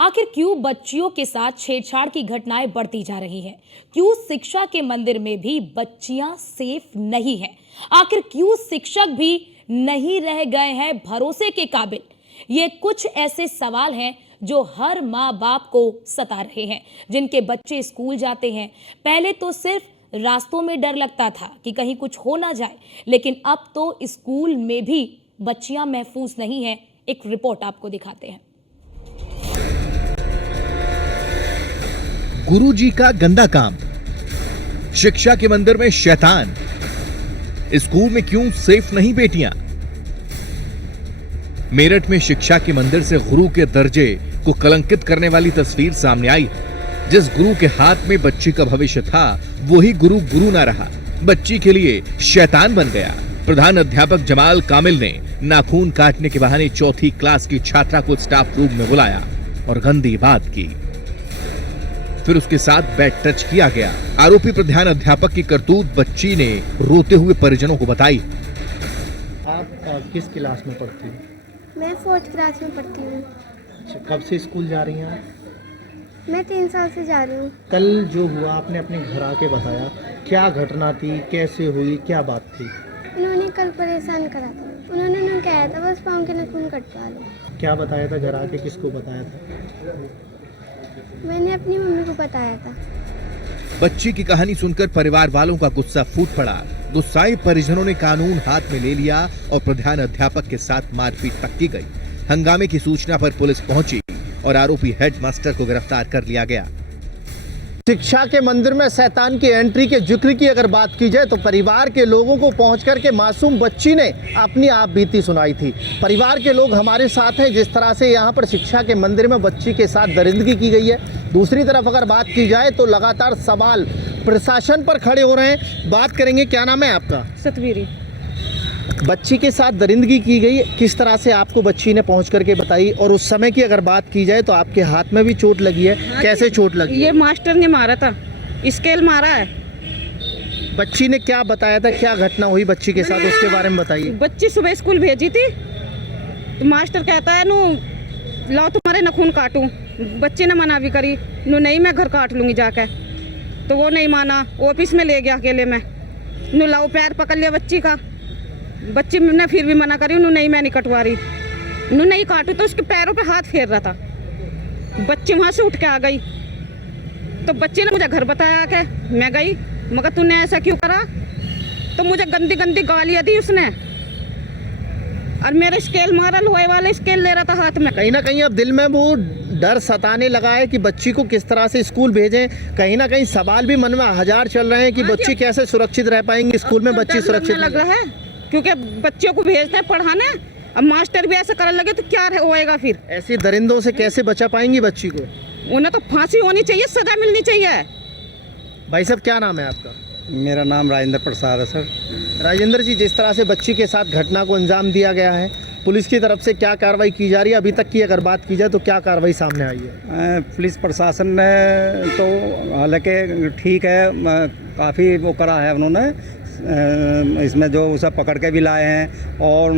आखिर क्यों बच्चियों के साथ छेड़छाड़ की घटनाएं बढ़ती जा रही हैं? क्यों शिक्षा के मंदिर में भी बच्चियां सेफ नहीं हैं? आखिर क्यों शिक्षक भी नहीं रह गए हैं भरोसे के काबिल? ये कुछ ऐसे सवाल हैं जो हर माँ बाप को सता रहे हैं। जिनके बच्चे स्कूल जाते हैं, पहले तो सिर्फ रास्तों में डर लगता था कि कहीं कुछ हो ना जाए, लेकिन अब तो स्कूल में भी बच्चियां महफूज नहीं हैं। एक रिपोर्ट आपको दिखाते हैं। गुरुजी का गंदा काम, शिक्षा के मंदिर में शैतान, स्कूल में क्यों सेफ नहीं बेटियां? मेरठ में शिक्षा के मंदिर से गुरु के दर्जे को कलंकित करने वाली तस्वीर सामने आई। जिस गुरु के हाथ में बच्ची का भविष्य था, वही गुरु ना रहा, बच्ची के लिए शैतान बन गया। प्रधान अध्यापक जमाल कामिल ने नाखून काटने के बहाने चौथी क्लास की छात्रा को स्टाफ रूम में बुलाया और गंदी बात की। फिर उसके साथ बैड टच किया गया। आरोपी प्रधान अध्यापक की करतूत बच्ची ने रोते हुए परिजनों को बताई। आप किस क्लास में पढ़ती हैं? मैं 4th क्लास में पढ़ती हूँ। अच्छा, कब से स्कूल जा रही हैं? मैं 3 साल से जा रही हूँ। कल जो हुआ आपने अपने घर आके बताया, क्या घटना थी, कैसे हुई, क्या बात थी? उन्होंने कल परेशान करा था। उन्होंने कहा था बस पाँव के नाखून कटवा लो। क्या बताया था घर आके, किसको बताया था? मैंने अपनी मम्मी को बताया था। बच्ची की कहानी सुनकर परिवार वालों का गुस्सा फूट पड़ा। गुस्साए परिजनों ने कानून हाथ में ले लिया और प्रधान अध्यापक के साथ मारपीट तक की गई। हंगामे की सूचना पर पुलिस पहुंची और आरोपी हेडमास्टर को गिरफ्तार कर लिया गया। शिक्षा के मंदिर में शैतान की एंट्री के जिक्र की अगर बात की जाए तो परिवार के लोगों को पहुंच करके मासूम बच्ची ने अपनी आप बीती सुनाई थी। परिवार के लोग हमारे साथ हैं। जिस तरह से यहां पर शिक्षा के मंदिर में बच्ची के साथ दरिंदगी की गई है, दूसरी तरफ अगर बात की जाए तो लगातार सवाल प्रशासन पर खड़े हो रहे हैं। बात करेंगे, क्या नाम है आपका? सतवीरी। बच्ची के साथ दरिंदगी की गई, किस तरह से आपको बच्ची ने पहुंच करके बताई? और उस समय की अगर बात की जाए तो आपके हाथ में भी चोट लगी है। हाँ, कैसे चोट लगी? ये मास्टर ने मारा था, स्केल मारा है। बच्ची ने क्या बताया था, क्या घटना हुई बच्ची के साथ, उसके बारे में बताइए। बच्ची सुबह स्कूल भेजी थी तो मास्टर कहता है नो लाओ तुम्हारे नाखून काटूं। बच्ची ने मना भी करी, नो नहीं मैं घर काट लूंगी जाकर, तो वो नहीं माना, ऑफिस में ले गया अकेले में। नो लाओ पैर पकड़ लिया बच्ची का, बच्ची ने फिर भी मना करी, नो नहीं मैं नहीं कटवा रही, नो नहीं काटू, तो उसके पैरों पे हाथ फेर रहा था। बच्ची वहाँ से उठ के आ गई तो बच्ची ने मुझे घर बताया कि मैं गई, मगर तूने ऐसा क्यों करा? तो मुझे गंदी गंदी गालियाँ दी उसने और मेरा स्केल मारा, लोहे वाला स्केल ले रहा था हाथ में। कहीं ना कहीं अब दिल में वो डर सताने लगा है कि बच्ची को किस तरह से स्कूल भेजें। कहीं ना कहीं सवाल भी मन में हजार चल रहे हैं कि बच्ची कैसे सुरक्षित रह पाएंगी स्कूल में। बच्ची सुरक्षित लग रहा है क्योंकि बच्चों को भेजते हैं पढ़ाने, अब मास्टर भी ऐसा करने लगे तो क्या होएगा फिर? ऐसी दरिंदों से कैसे बचा पाएंगी बच्ची को? उन्हें तो फांसी होनी चाहिए, सजा मिलनी चाहिए। भाई साहब, क्या नाम है आपका? मेरा नाम राजेंद्र प्रसाद है सर। राजेंद्र जी, जिस तरह से बच्ची के साथ घटना को अंजाम दिया गया है, पुलिस की तरफ से क्या कार्रवाई की जा रही है? अभी तक की अगर बात की जाए तो क्या कार्रवाई सामने आई है? पुलिस प्रशासन ने तो हालांकि ठीक है, काफ़ी वो करा है उन्होंने, इसमें जो उसे पकड़ के भी लाए हैं और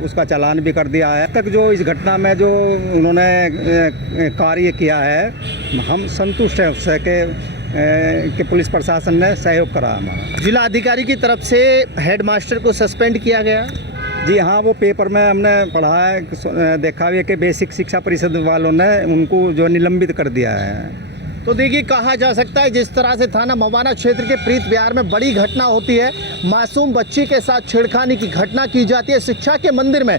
उसका चालान भी कर दिया है। तक जो इस घटना में जो उन्होंने कार्य किया है, हम संतुष्ट हैं उससे कि पुलिस प्रशासन ने सहयोग करा हमारा। जिला अधिकारी की तरफ से हेडमास्टर को सस्पेंड किया गया? जी हाँ, वो पेपर में हमने पढ़ा है, देखा भी है कि बेसिक शिक्षा परिषद वालों ने उनको जो निलंबित कर दिया है। तो देखिए, कहा जा सकता है जिस तरह से थाना मवाना क्षेत्र के प्रीत विहार में बड़ी घटना होती है, मासूम बच्ची के साथ छेड़खानी की घटना की जाती है शिक्षा के मंदिर में।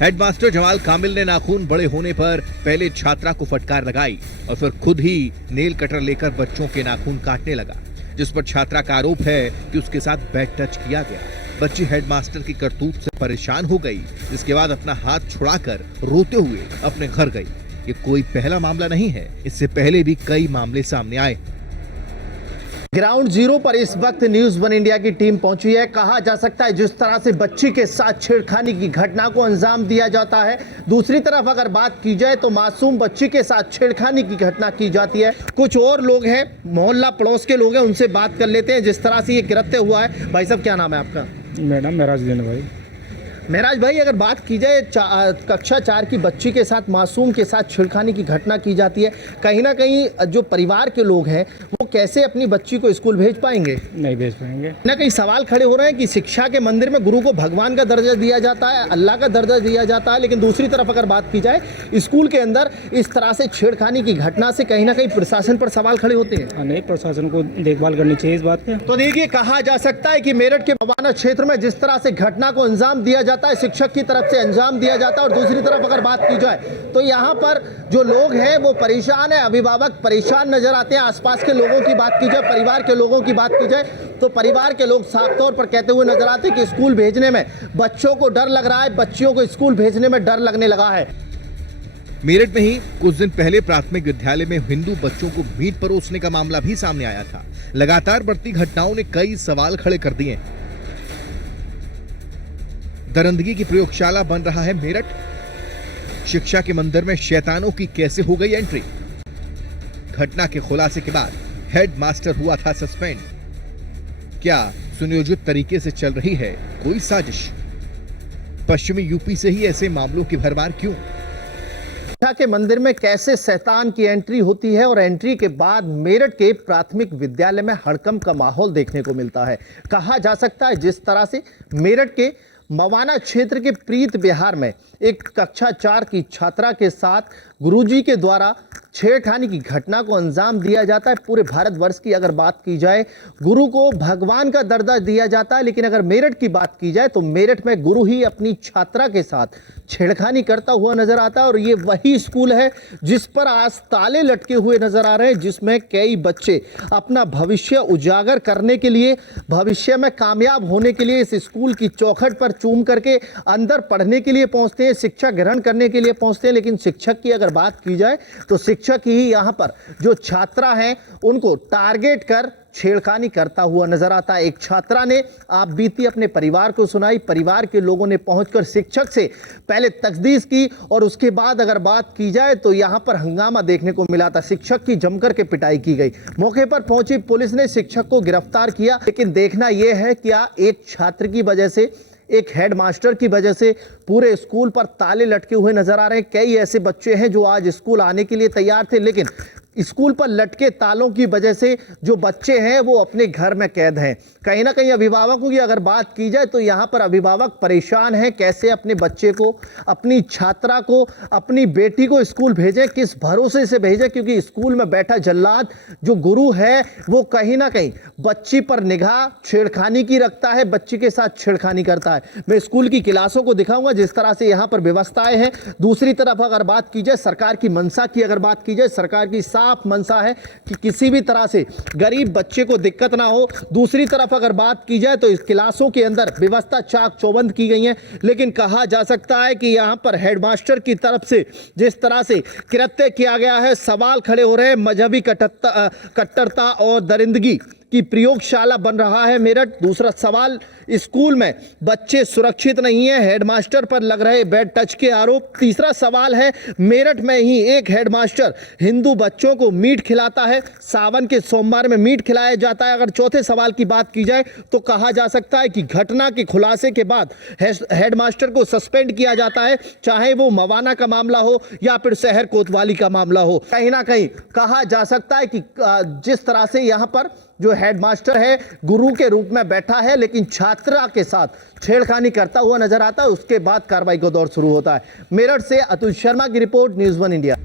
हेडमास्टर जमाल कामिल ने नाखून बड़े होने पर पहले छात्रा को फटकार लगाई और फिर खुद ही नेल कटर लेकर बच्चों के नाखून काटने लगा, जिस पर छात्रा का आरोप है कि उसके साथ बैड टच किया गया। बच्ची हेडमास्टर की करतूत से परेशान हो गई, जिसके बाद अपना हाथ छुड़ाकर रोते हुए अपने घर गई। ये कोई पहला मामला नहीं है, इससे पहले भी कई मामले सामने आए। ग्राउंड जीरो पर इस वक्त न्यूज़ 1 इंडिया की टीम पहुंची है। कहा जा सकता है जिस तरह से बच्ची के साथ छेड़खानी की घटना को अंजाम दिया जाता है, दूसरी तरफ अगर बात की जाए तो मासूम बच्ची के साथ छेड़खानी की घटना की जाती है। कुछ और लोग हैं, मोहल्ला पड़ोस के लोग हैं, उनसे बात कर लेते हैं जिस तरह से ये कृत्य हुआ है। भाई साहब, क्या नाम है आपका? मैडम मेरा दिन भाई। महराज भाई, अगर बात की जाए कक्षा 4 की बच्ची के साथ, मासूम के साथ छेड़खानी की घटना की जाती है, कहीं ना कहीं जो परिवार के लोग हैं वो कैसे अपनी बच्ची को स्कूल भेज पाएंगे? नहीं भेज पाएंगे। ना कहीं सवाल खड़े हो रहे हैं कि शिक्षा के मंदिर में गुरु को भगवान का दर्जा दिया जाता है, अल्लाह का दर्जा दिया जाता है, लेकिन दूसरी तरफ अगर बात की जाए स्कूल के अंदर इस तरह से छेड़खानी की घटना से कहीं ना कहीं प्रशासन पर सवाल खड़े होते हैं। नहीं, प्रशासन को देखभाल करनी चाहिए इस बात पे। तो देखिए, कहा जा सकता है कि मेरठ के मवाना क्षेत्र में जिस तरह से घटना को अंजाम दिया जाता है, शिक्षक की तरफ से अंजाम दिया जाता है, और दूसरी तरफ अगर बात की जाए तो यहाँ पर जो लोग हैं वो परेशान है, अभिभावक परेशान नजर आते हैं। आसपास के लोगों की बात की जाए, परिवार के लोगों की बात की जाए तो परिवार के लोग साफ तौर पर कहते हुए नजर आते हैं कि स्कूल भेजने में बच्चों को डर लग रहा है, बच्चियों को स्कूल भेजने में डर लगने लगा है। मेरठ में ही कुछ दिन पहले प्राथमिक विद्यालय में हिंदू बच्चों को मीट परोसने का मामला भी सामने आया था। लगातार बढ़ती घटनाओं ने कई सवाल खड़े कर दिए। दरिंदगी की प्रयोगशाला बन रहा है मेरठ। शिक्षा के मंदिर में शैतानों की कैसे हो गई एंट्री? घटना के खुलासे के बाद हेडमास्टर हुआ था सस्पेंड। क्या सुनियोजित तरीके से चल रही है कोई साजिश? पश्चिमी यूपी से ही ऐसे मामलों की भरमार क्यों? शिक्षा के मंदिर में कैसे शैतान की एंट्री होती है और एंट्री के बाद मेरठ के प्राथमिक विद्यालय में हड़कंप का माहौल देखने को मिलता है। कहा जा सकता है जिस तरह से मेरठ के मवाना क्षेत्र के प्रीत बिहार में एक कक्षा 4 की छात्रा के साथ गुरुजी के द्वारा छेड़खानी की घटना को अंजाम दिया जाता है। पूरे भारतवर्ष की अगर बात की जाए, गुरु को भगवान का दर्जा दिया जाता है, लेकिन अगर मेरठ की बात की जाए तो मेरठ में गुरु ही अपनी छात्रा के साथ छेड़खानी करता हुआ नजर आता है। और ये वही स्कूल है जिस पर आज ताले लटके हुए नजर आ रहे हैं, जिसमें कई बच्चे अपना भविष्य उजागर करने के लिए, भविष्य में कामयाब होने के लिए इस स्कूल की चौखट पर चूम करके अंदर पढ़ने के लिए पहुंचते हैं, शिक्षा ग्रहण करने के लिए पहुंचते हैं। लेकिन शिक्षक की अगर बात की जाए तो शिक्षक ही यहाँ पर जो छात्रा हैं उनको टारगेट कर छेड़खानी करता हुआ नजर आता है। एक छात्रा ने आप बीती अपने परिवार को सुनाई। परिवार के लोगों ने पहुंचकर शिक्षक से पहले तस्दीक की और उसके बाद अगर बात की जाए तो यहां पर हंगामा देखने को मिला था। शिक्षक की जमकर के पिटाई की गई। मौके पर पहुंची पुलिस ने शिक्षक को गिरफ्तार किया। लेकिन देखना यह है क्या एक छात्र की वजह से, एक हेडमास्टर की वजह से पूरे स्कूल पर ताले लटके हुए नजर आ रहे हैं। कई ऐसे बच्चे हैं जो आज स्कूल आने के लिए तैयार थे, लेकिन स्कूल पर लटके तालों की वजह से जो बच्चे हैं वो अपने घर में कैद हैं। कहीं ना कहीं अभिभावकों की अगर बात की जाए तो यहाँ पर अभिभावक परेशान हैं, कैसे अपने बच्चे को, अपनी छात्रा को, अपनी बेटी को स्कूल भेजें, किस भरोसे से भेजें, क्योंकि स्कूल में बैठा जल्लाद जो गुरु है वो कहीं ना कहीं बच्ची पर निगाह छेड़खानी की रखता है, बच्ची के साथ छेड़खानी करता है। मैं स्कूल की क्लासों को दिखाऊंगा जिस तरह से यहाँ पर व्यवस्थाएं हैं। दूसरी तरफ अगर बात की जाए सरकार की मंशा की, अगर बात की जाए सरकार की साफ मंशा है कि किसी भी तरह से गरीब बच्चे को दिक्कत ना हो। दूसरी तरफ अगर बात की जाए तो इस क्लासों के अंदर व्यवस्था चाक चौबंद की गई है। लेकिन कहा जा सकता है कि यहां पर हेडमास्टर की तरफ से जिस तरह से कृत्य किया गया है, सवाल खड़े हो रहे हैं। मजहबी कट्टरता और दरिंदगी की प्रयोगशाला बन रहा है मेरठ। दूसरा सवाल, स्कूल में बच्चे सुरक्षित नहीं है, हेडमास्टर पर लग रहे बेड टच के आरोप। तीसरा सवाल है, मेरठ में ही एक हेडमास्टर हिंदू बच्चों को मीट खिलाता है, सावन के सोमवार में मीट खिलाया जाता है। अगर चौथे सवाल की बात की जाए तो कहा जा सकता है कि घटना के खुलासे के बाद हेडमास्टर को सस्पेंड किया जाता है, चाहे वो मवाना का मामला हो या फिर शहर कोतवाली का मामला हो। कहीं ना कहीं कहा जा सकता है कि जिस तरह से यहाँ पर जो हेडमास्टर है गुरु के रूप में बैठा है, लेकिन छात्रा के साथ छेड़खानी करता हुआ नजर आता है, उसके बाद कार्रवाई का दौर शुरू होता है। मेरठ से अतुल शर्मा की रिपोर्ट, न्यूज़ 1 इंडिया।